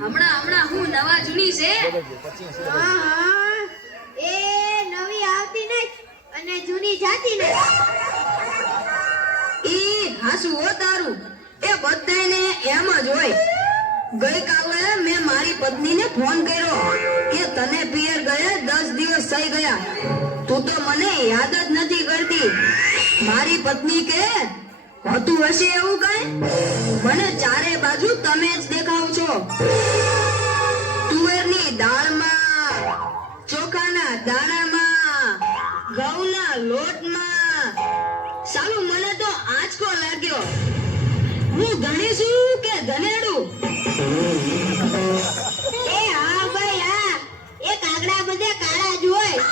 હમણાં હમણાં હું નવા જૂની છે. હા હા. એ નવી આવતી નહીં અને જૂની જાતી નહીં. ઈ હાસુ હો તારું. એ બધાને એમ જ હોય. ગઈકાલે મેં મારી પત્નીને ફોન કર્યો કે તને પિયર ગયા દસ દિવસ થઈ ગયા. તું તો મને યાદ જ નથી કરતી. મારી પત્ની કે હતું હશે એવું કઈ? મને ચારે બાજુ તમે જ દેખાવ છો તુવેરની દાળમાં ચોખાના દાણામાં ઘઉંના લોટમાં. સાલું મને તો આંચકો લાગ્યો. હું ગણીશું કે ધનેડું? એ હા ભાઈ હા. એ કાગડા બધે કાળા જ હોય.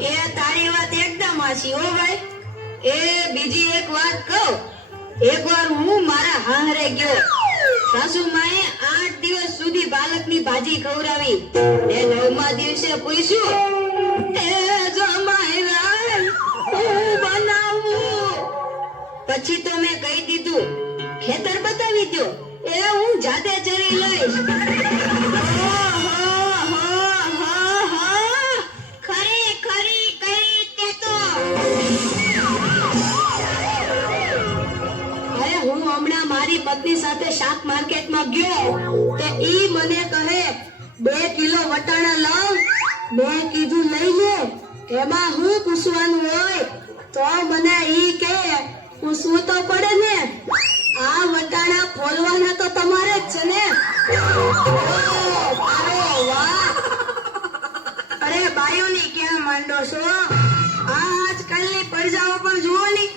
એ તારી વાત એકદમ હાચી હો ભાઈ. એ બીજી એક વાત કહું. એકવાર હું મારા હાહરે ગયો. સાસુમાએ આઠ દિવસ સુધી બાળકની ભાજી ખવડાવી. એ નવમા દિવસે પૂછ્યું, એ જમાઈ રાય, હું બનાવું? પછી તો મેં કહી દીધું, ખેતર બતાવી દો એ હું જાતે ચરી લઈશ. પત્ની સાથે શાક માર્કેટમાં ગયો, તો ઈ મને કહે, બે કિલો વટાણા લાવ. મેં કીધું, લઈ એમાં હું પૂછવાનું હોય, તો મને ઈ કે, પૂછવું તો પડે ને. આ વટાણા ફોલવાના તો તમારે જ છે ને. અરે, બાયોની ક્યાં માંડો છો? આ આજકાલની પડજાઓ પણ જુઓ ની.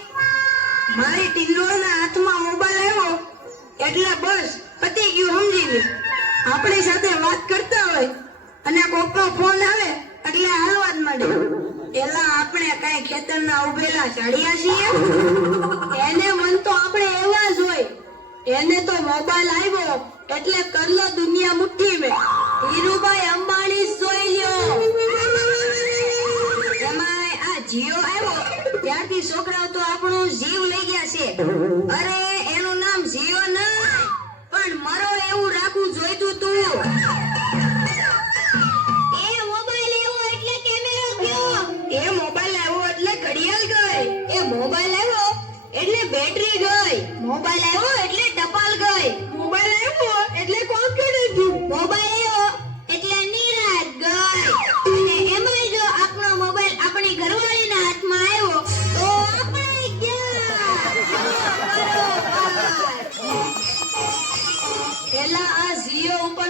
મારી ટીંડોળના આવ્યો એટલે બસ પતી ગયું સમજી લે આપણી સાથે વાત કરતા હોય અને કોકનો ફોન આવે એટલે હાલવા માંડે. એલા આપણે કઈ ખેતરના ઉભેલા ચડ્યા છીએ. એને મન તો આપણે એવા જ હોય. એને તો મોબાઈલ આવ્યો એટલે કરલો દુનિયા મુઠ્ઠી મેં. ધીરુભાઈ અંબાણી જોઈ લ્યો. એમાંય આ જીઓ આવ્યો. ત્યારથી છોકરાઓ તો આપણો જીવ લઈ ગયા છે. અરે રાખવું જોઈતું તું.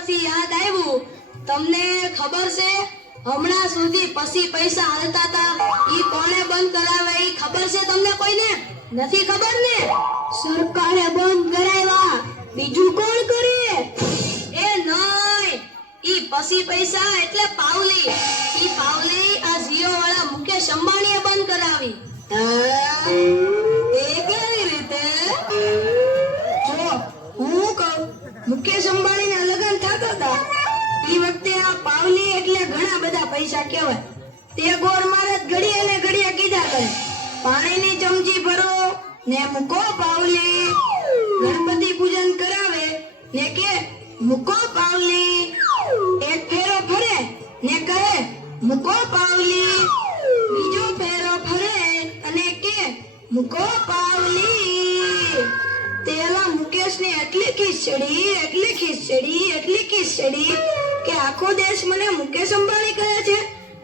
જીઓ યાદ આવ્યું, તમને ખબર છે, હમણાં સુધી પછી પૈસા હાલતા હતા, ઈ કોણે બંધ કરાવે ઈ ખબર છે તમને કોઈને? નથી ખબર ને? સરકારે બંધ કરાવ્યા. બીજું કોણ કરે? એ નહીં. ઈ પછી પૈસા એટલે પાવલી ઘણા બધા પૈસા કહેવાય. તે ગોર મહારાજ ઘડીએ ને ઘડીએ કીધા કરે. પાણીની ચમચી ભરો ને મૂકો પાવલી ગણપતિ પૂજન કરાવે ને કે મૂકો પાવલી એક ફેરો ફરે ને કહે, મૂકો પાવલી બીજો ફેરો ફરે અને કે, મૂકો પાવલી તેલા મુકેશને, એટલી ખીચડી એટલી ખીચડી એટલી ખીચડી કે આખો દેશ મને મુકેશ અંબાણી કહે છે?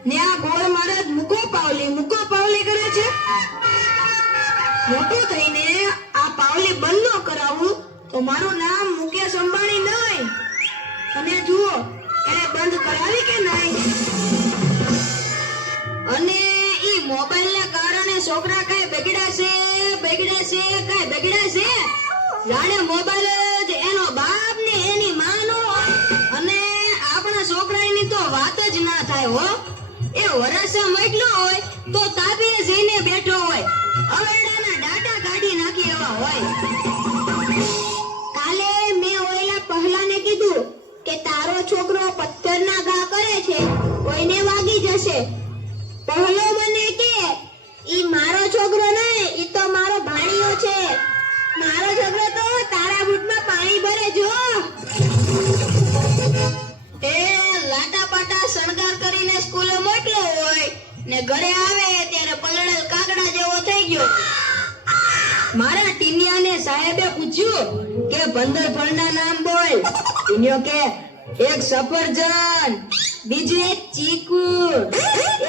ને આ ગોળ મહારાજ મુકો પાવલી મુકો પાવલી કરે છે? મોટું થઈને આ પાવલી બંધ કરાવું તો મારું નામ મુકેશ અંબાણી નહીં. અને જુઓ એને બંધ કરાવી કે નહીં? અને ઈ મોબાઈલ ના કારણે છોકરા કઈ બગડ્યા છે બગડ્યા છે, કઈ બગડ્યા છે? જાણે મોબાઈલ પાછા મોકલો હોય તો તાબે જઈને બેઠો હોય. અવેડાના ડાટા કાઢી નાખી એવા હોય. કાલે મેં ઓયલા પહેલાને કીધું કે તારો છોકરો પથ્થરના ઘા કરે છે, કોઈને વાગી જશે. પહેલો મને કે, ઈ મારો છોકરો નહીં, ઈ તો મારો ભાણીયો છે. મારો છોકરો તો તારા બૂટમાં પાણી ભરે જો એ લાટા પાટા શણગાર કરીને સ્કૂલે ને ઘરે આવે ત્યારે પલળેલ કાગડા જેવો થઈ ગયો. મારા ટીનિયાને સાહેબે પૂછ્યું કે પંદર ફળના નામ બોલ. ટીનિયો કે, એક સફરજન, બીજું એક ચીકુ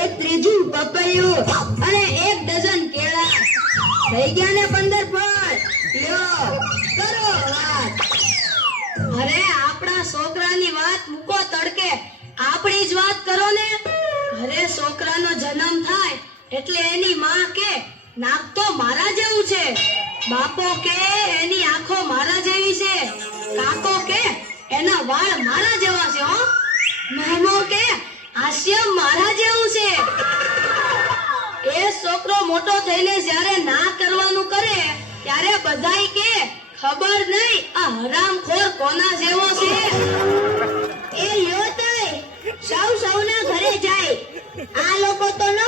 એક ત્રીજું પપૈયું અને એક ડઝન કેળા. થઈ ગયા ને પંદર ફળ? લ્યો કરો વાત. અરે, આપણા છોકરાની વાત મૂકો તડકે. આપણી જ વાત કરો ને. છોકરાનો જન્મ થાય એટલે એની માં કે, નાક તો મારા જેવું છે. બાપો કે, એની આંખો મારા જેવી છે. કાકો કે, એના વાળ મારા જેવા છે મામો કે હાસ્ય મારા જેવું છે. એ છોકરો મોટો થઈને જ્યારે ના કરવાનું કરે, ત્યારે બધાય કે, ખબર નહીં આ હરામખોર કોના જેવો છે. એ લ્યો તોય સૌ સૌના આ લોકો તો ન